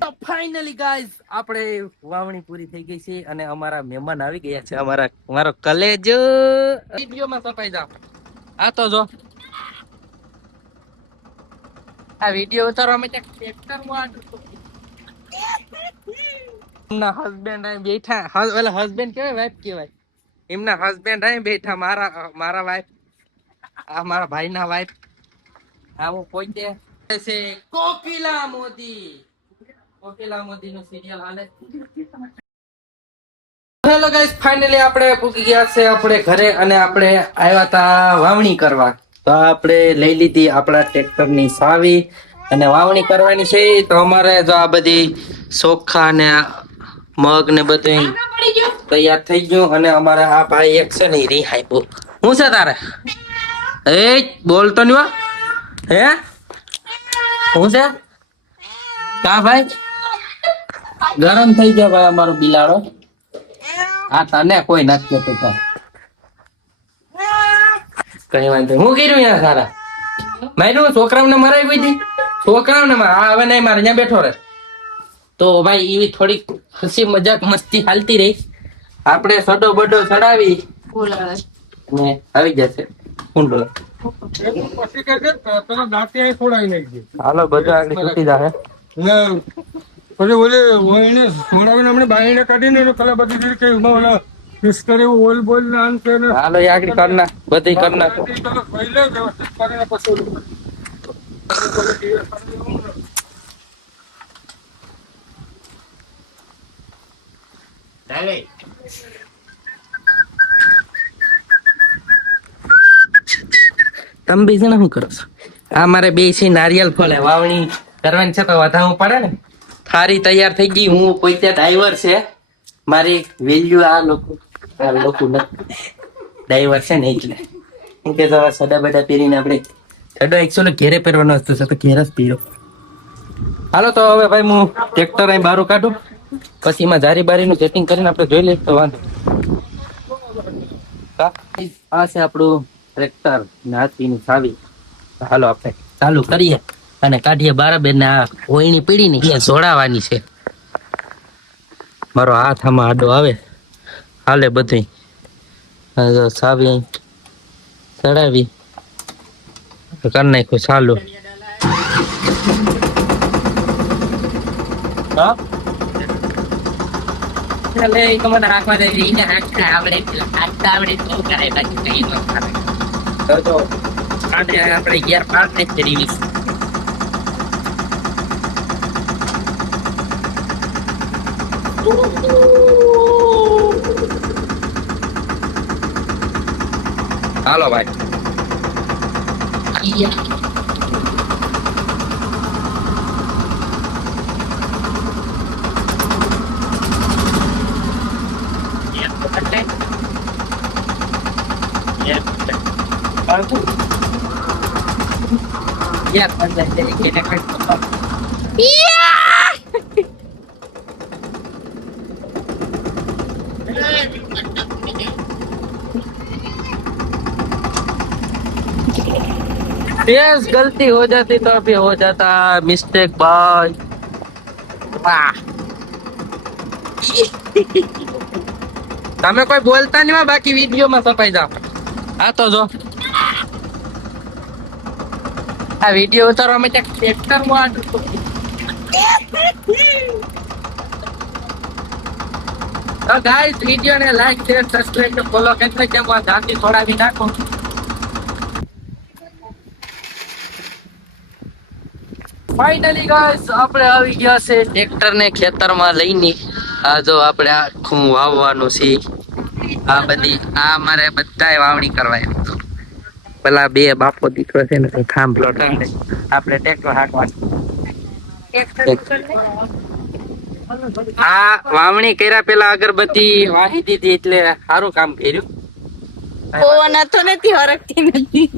તો finally guys આપણે વાવણી પૂરી થઈ ગઈ છે અને અમારા મહેમાન આવી ગયા છે. અમારો કલેજ વિડીયોમાં સપાઈ જાવ. આ તો જો આ વિડીયો ઉતારવા માટે ટ્રેક્ટર માં એમના હસબન્ડ અહીં બેઠા. ઓલા હસબન્ડ કેવાય વાઈફ કેવાય. એમના હસબન્ડ અહીં બેઠા. મારા વાઈફ, આ મારા ભાઈના વાઈફ. આ હું પોતે છે કોકિલા મોદી. કોકિલા મોદી નું સિરિયલ હાલે. હેલો ગાઈસ, ફાઇનલી આપણે પૂકી ગયા છે આપણે ઘરે અને આપણે આવ્યા હતા વાવણી કરવા. તો આપણે લઈ લીધી આપણા ટ્રેક્ટરની સાવી અને વાવણી કરવાની છે. તો અમારે જો આ બધી ચોખા ને મગ ને બધું તૈયાર થઈ ગયું અને અમારે આ ભાઈ એક છે ને રિહાઈ બો હું છે તારે એ બોલતો નહીં હે હું છે કા ભાઈ ગરમ થઈ ગયો ભાઈ અમારો બિલાડો. આ તને કોઈ નથી કેતો તો કઈ વાંધો હું કર્યું યાર સારા માર્યું છોકરાઓને મરાઈ ગઈ હતી. છોકરાઓને હવે નહીં મારે અહીંયા બેઠો રહે. તો ભાઈ એવી થોડીક ખુશી મજાક મસ્તી હાલતી રહી. આપણે સડો બડો ચડાવી ને આવી જશે કુંડો. હાલો બધું આગળ તૂટી જાય. પછી ઓલે એને છોડાવીને હમણાં બાઈને કાઢીને કલા બધી કે મિસ કરે ઓલ બોલ ને આમ કે હાલો આગળ કરના બધી કરના પહેલે વ્યવસ્થિત કરીને પછી ચાલે. તમે બે જણા શું કરો છો? આ મારે બે છે નારિયેલ ફોલે વાવણી કરવાની છે તો વધારવું પડે ને. થારી તૈયાર થઈ ગઈ. હું પોતે ડ્રાઈવર છે. મારી વેલ્યુ આ લોકો ડ્રાઈવર છે ને એટલે એમ કે સડા બડા પહેરીને આપણે સડો એકચ્યુઅલી ઘેરે પહેરવાનો વસ્તુ છે તો ઘેર જ પહેરો. હાલો તો હવે ભાઈ હું ટ્રેક્ટર અહીં બહાર કાઢું પછી એમાં જારી બારીનું સેટિંગ કરીને આપણે જોઈ લઈએ તો વાંધો. આ છે આપણું ટ્રેક્ટર ને હાથીની ચાવી. હાલો આપણે ચાલુ કરીએ અને કાઢીએ બરાબર ને આ ઓયણી પીડી ને એ જોડાવાની છે. મારો હાથ આમાં આડો આવે હાલે બધું ચાવી ચડાવી કરી નાખ્યું ચાલુ. હા મને રાખવા દે આપણે ગેર પાર કરી હાલો ભાઈ. यस गलती हो जाती तो अभी हो जाता मिस्टेक बाय. તમે કોઈ બોલતા નહીં બાકી વિડીયોમાં સપાઈ જાવ. આ તો જો આ વિડીયો ઉતારવા માટે ટ્રેક્ટર માં તો ગાઈસ વિડીયો ને લાઈક શેર સબસ્ક્રાઇબ ને ફોલો કરતા કેમ આ જાતી થોડાવી નાખો. ફાઇનલી ગાઈસ આપણે આવી ગયા છે ટ્રેક્ટર ને ખેતરમાં લઈને. આ જો આપણે આખું વાવવાનું છે. આ બધી આ મારે બધાય વાવણી કરવા એમ તો પેલા બે બાપો દીકરો છે ને થાંભલો ટાણે આપણે ટ્રેક્ટર હાંકવાનું. આ વાવણી કર્યા પેલા અગરબત્તી વાહી દીધી એટલે સારું કામ કર્યું. પવન હતો નથી હરકતી નથી.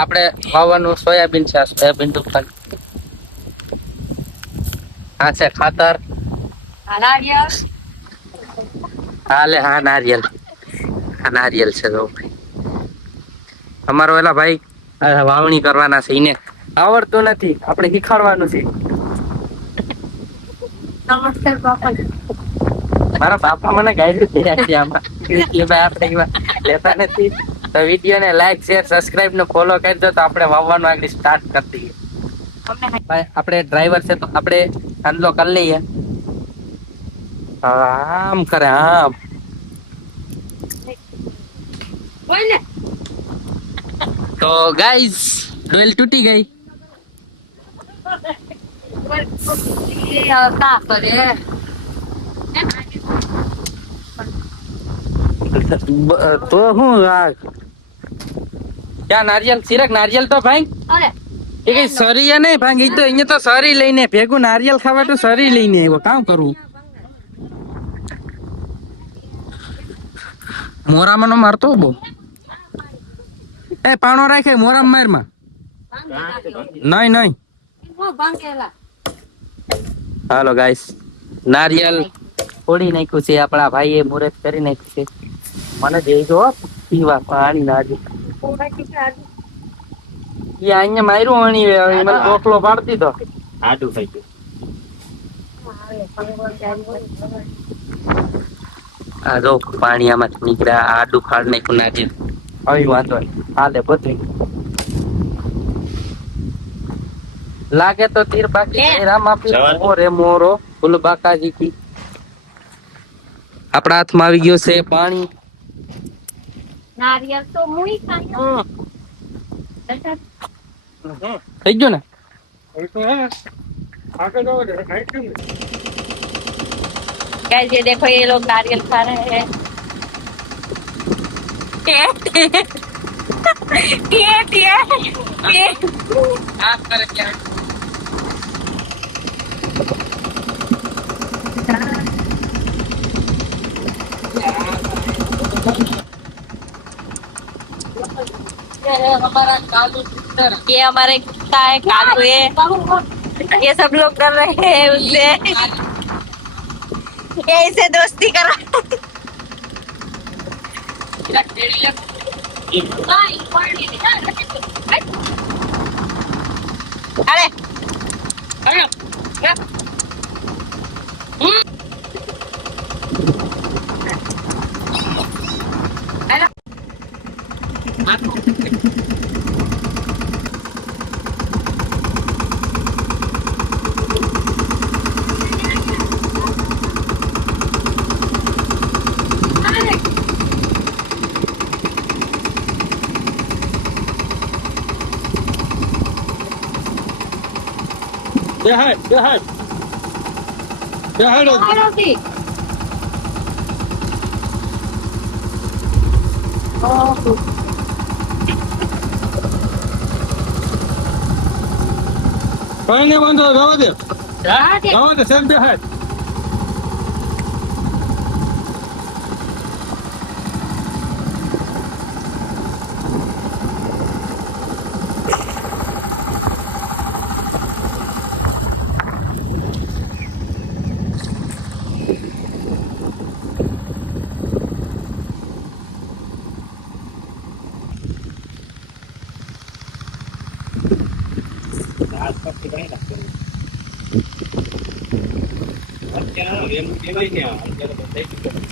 આપણે વાવવાનું સોયાબીન છે. સોયાબીન તો આ છે ખાતર. હાલે હા નારિયેલ. આ નારિયેલ છે જો અમારો એલા ભાઈ વાવણી કરવાના છે. એને આવડતું નથી આપણે શીખવાડવાનું છે. નમસ્કાર બાપા. મારા બાપા મને ગાઈડ કર્યા છે આમાં એટલે ભાઈ આપણે એવા લેતા નથી. તો વિડીયો ને લાઈક શેર સબસ્ક્રાઇબ ને ફોલો કરી દો તો આપણે વાવવાનું આગળ સ્ટાર્ટ કરી દઈએ. ભાઈ આપણે ડ્રાઈવર છે તો આપણે હાંડલો કરી લઈએ. આમ કરે આમ. તો ગાઈઝ ડોલ તૂટી ગઈ. કા કરે તો હું ક્યાં નારિયેલ સિરક નારિયેલ તો ભાઈ અરે એ કઈ સરી નહીં ભાંગી તો અહીંયા તો સરી લઈને ભેગું નારિયેલ ખાવા તો સરી લઈને આવ્યો. કામ કરવું મોરામાં નો મારતો બહુ એ પાણો રાખે મોરામાં મારમાં નહીં નહીં. હાલો ગાઈસ નારિયેલ ફોડી નાખ્યું છે આપણા ભાઈએ મુહૂર્ત કરી નાખ્યું છે. મને દેજો પીવા પાણી નારિયેલ એ અહીંયા માર્યું અણી મને ટોકલો પાડી દીધો. આડું થઈ ગયું. આ જો પાણી આમાં નીકળ્યા આડું ફાડ નાખ્યું નારિયેલ. હવે વાંધો નહીં હાલે બધું લાગે તો તીર બાકી રામ આપી મોરે મોરો ફૂલ બાકાજી કી. આપણા હાથમાં આવી ગયો છે પાણી. નારિયેળ તો મુઈ ખાય થઈ ગયો ને હવે તો હે ને આગળ જાઓ ને હાઈટ કેમ ને? गाइस ये देखो ये लोग नारियल खा रहे हैं ये हाथ कर क्या हमारा कालू ये हमारे का है कालू ये सब लोग कर रहे हैं उससे ये इसे दोस्ती कर रहा है। अरे બેહાડ બેહાડ બેહાડ પાણી વાંધો જવા દે જવા દે સેમ બેહાડ આસપાસથી કઈ નાખતું અત્યારે એમ કહેવાય ને અત્યારે તો થઈ ગયું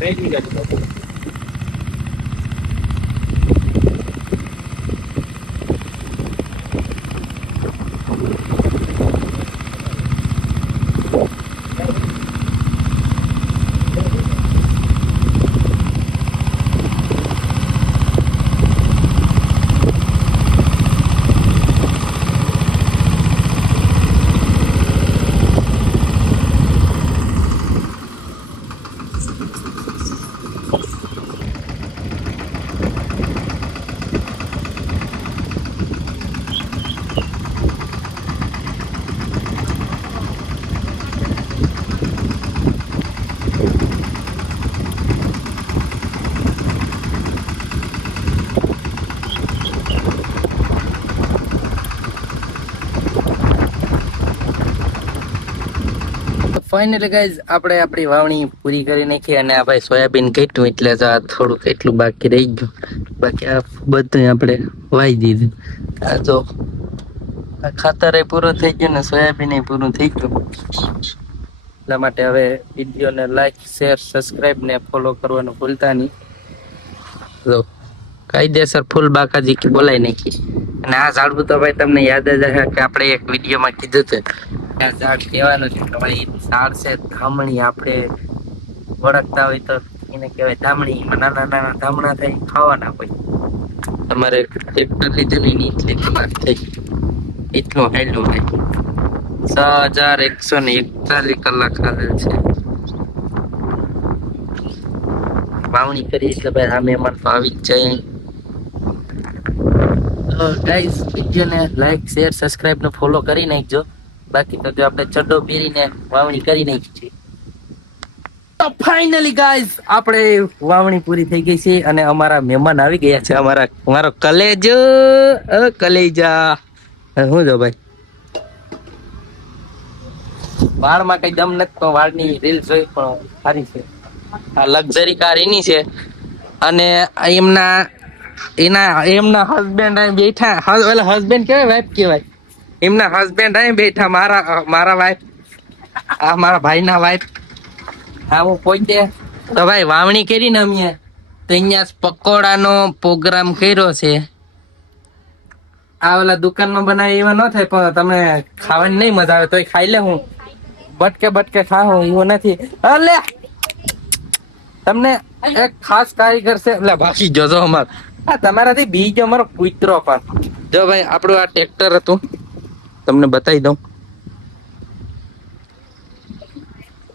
થઈ ગયું ફાઇનલી ગાઈઝ આપણે આપણી વાવણી પૂરી કરી નાખી અને આ ભાઈ સોયાબીન કાઢ્યું એટલે જ આ થોડુંક એટલું બાકી રહી ગયું. બાકી આ બધું આપણે વાવી દીધું. આ જો ખાતર પૂરું થઈ ગયું ને સોયાબીન પૂરું થઈ ગયું. એટલા માટે હવે વિડીયોને લાઈક શેર સબસ્ક્રાઇબ ને ફોલો કરવાનું ભૂલતા નહીં. તો કાયદેસર ફૂલ બાકાજી કે બોલાય નાખી. અને આ ઝાડવું તો ભાઈ તમને યાદ જ હશે કે આપણે એક વિડીયોમાં કીધું હતું કે આ ઝાડ કહેવાનું છે કે ભાઈ ઝાડ છે ધામણી. આપણે ઓળખતા હોય તો એને કહેવાય ધામણી. એમાં નાના નાના ધામણા થાય ખાવાના હોય. તમારે ટ્રેક્ટર લીધું ને એની એટલી કલાક થઈ એટલું હેલું ભાઈ 6141 કલાક હાલે છે વાવણી કરી. એટલે ભાઈ આ મહેમાન તો આવી જ જાય. તો ગાઈસ વિડીયોને લાઈક શેર સબસ્ક્રાઇબ ને ફોલો કરી નાખજો. બાકી તો જો આપણે ચડ્ડો પહેરીને વાવણી કરી નાખી છે. તો ફાઇનલી ગાઈસ આપણે વાવણી પૂરી થઈ ગઈ છે અને અમારા મહેમાન આવી ગયા છે. મારો કલેજો કલેજા શું જો ભાઈ વાળમાં કઈ દમ નથી પણ વાળની રીલ જોઈ પણ સારી છે. આ લક્ઝરી કાર એની છે અને એમના હસબન્ડ અહીં બેઠા. ઓલા હસબન્ડ કેવાય વાઈફ કેવાય. એમના હસબન્ડ અહીં બેઠા. મારા વાઈફ આ મારા ભાઈના વાઈફ. હા હું પોતે તો ભાઈ વાવણી કરી ને અમે તો અહીંયા પકોડાનો પ્રોગ્રામ કર્યો છે. આ ઓલા દુકાનમાં બનાવે એવા ન થાય પણ તમે ખાવાની નહીં મજા આવે તોય ખાઈ લે. હું બટકે ખાઉં એવું નથી. અલે તમને એક ખાસ કારીગર છે એટલે બાકી જોજો અમાર આ તમારાથી બીજો અમારો કૂતરો પણ જો ભાઈ આપણું આ ટ્રેક્ટર હતું તમને બતાવી દઉં.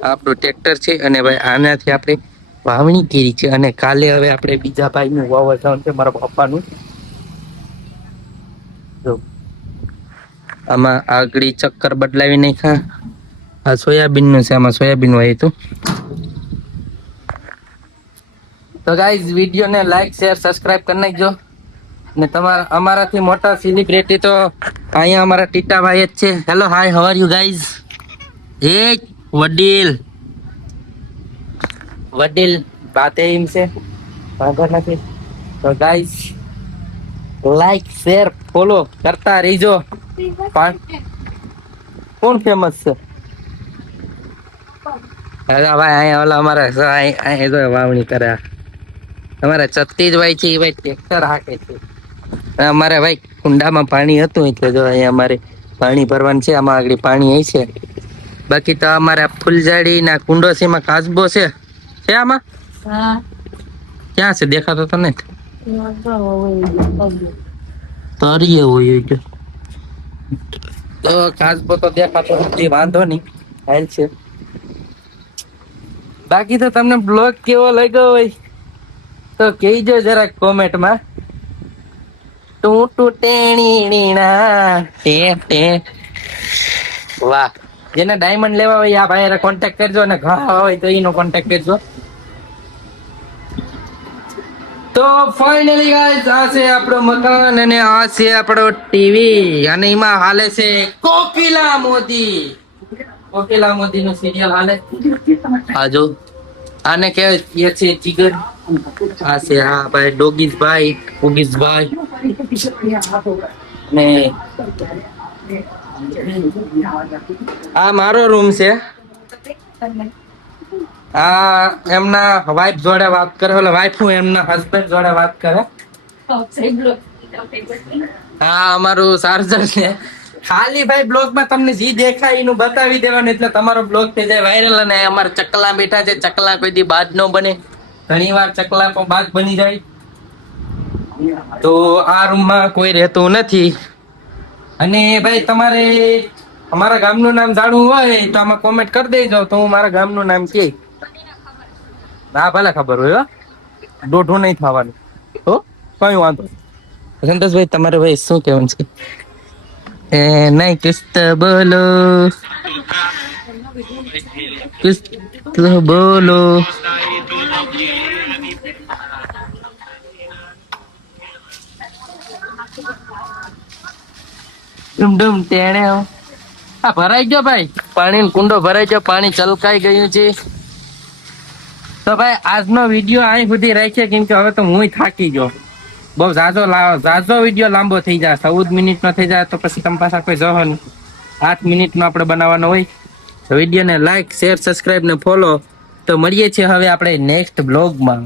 આપણું ટ્રેક્ટર છે અને ભાઈ આનાથી આપણે વાવણી કરી છે અને કાલે હવે આપણે બીજા ભાઈનું વાવવા જવાનું છે મારા પપ્પાનું. જો આમાં આગળ ચક્કર બદલાવી નાખ્યા. આ સોયાબીનનું છે. આમાં સોયાબીન વાવ્યું હતું. તો ગાઈઝ વિડીયોને લાઈક શેર સબસ્ક્રાઇબ કરી નાખજો. ને તમારા અમારાથી મોટા સેલિબ્રિટી તો અહીંયા અમારા ટીટાભાઈ જ છે. Hello hi how are you guys. એ વડીલ બાતે એમ છે વાંધો નથી. તો ગાઈઝ લાઈક શેર ફોલો કરતા રહીજો. કોણ ફેમસ છે? ભાઈ અહીંયા ઓલા અમારા વાવણી કરે. અમારા સતીશભાઈ છે એ ભાઈ ટ્રેક્ટર હાકે છે. અમારે ભાઈ કુંડામાં પાણી હતું એટલે જો અહીંયા અમારે પાણી ભરવાનું છે. આમાં આગળ પાણી અહીં છે. બાકી તો અમારે ફૂલઝાડી ના કુંડો છે એમાં કાચબો છે આમાં ક્યાં છે દેખાતો તો નહીં. તરીએ હોય તો કાચબો તો દેખાતો નથી. વાંધો નહીં હાલ છે. બાકી તો તમને બ્લોગ કેવો લાગ્યો હોય તો કહેજો જરાક કોમેન્ટમાં. વાહ જેને ડાયમંડ લેવા હોય આ ભાઈ કોન્ટેક્ટ કરજો અને ઘા હોય તો એનો કોન્ટેક્ટ કરજો. તો ફાઇનલી ગાઈસ આ છે આપણો મકાન અને આ છે આપણો ટીવી અને એમાં હાલે છે કોકિલા મોદી નું સિરિયલ હાલે. આજો આને કહેવાય છે જીગર. આ છે હા ભાઈ ડોગીસભાઈ ને આ મારો રૂમ છે. આ એમના વાઈફ જોડે વાત કરે. ઓલા વાઈફ હું એમના હસબન્ડ જોડે વાત કરે. હા અમારું ચાર્જર છે. ખાલી ભાઈ બ્લોગ માં તમને જે દેખાય એનું બતાવી દેવાનું એટલે તમારો બ્લોગ થઈ જાય વાયરલ. અને અમારા ચકલા બેઠા છે. ચકલા કોઈ દી બાદ ન બને. ઘણી વાર ચકલા પણ બાદ બની જાય. તો આ રૂમમાં કોઈ રહેતું નથી. અને ભાઈ તમારે અમારા ગામનું નામ જાણવું હોય તો આમાં કોમેન્ટ કરી દેજો તો હું મારા ગામનું નામ કે. હા ભલે ખબર હોય. દોઢું નહીં થવાનું. તો કઈ વાંધો. સંતોષભાઈ તમારે ભાઈ શું કહેવાનું છે? નહીં કુછ તો બોલો ડુમ ટેણે. હા ભરાઈ ગયો ભાઈ પાણી કુંડો ભરાઈ ગયો. પાણી ચલકાઈ ગયું છે. તો ભાઈ આજનો વિડીયો અહીં સુધી રાખીએ કેમ કે હવે તો હું થાકી ગયો. બહુ ઝાઝો વિડીયો લાંબો થઈ જાય, 14 મિનિટનો થઈ જાય તો પછી તમે પાછા કોઈ જહો નહીં. 8 મિનિટનો આપણે બનાવવાનો હોય. તો વિડીયોને લાઈક, શેર, સબસ્ક્રાઇબ ને ફોલો. તો મળીએ છીએ હવે આપણે નેક્સ્ટ બ્લોગમાં.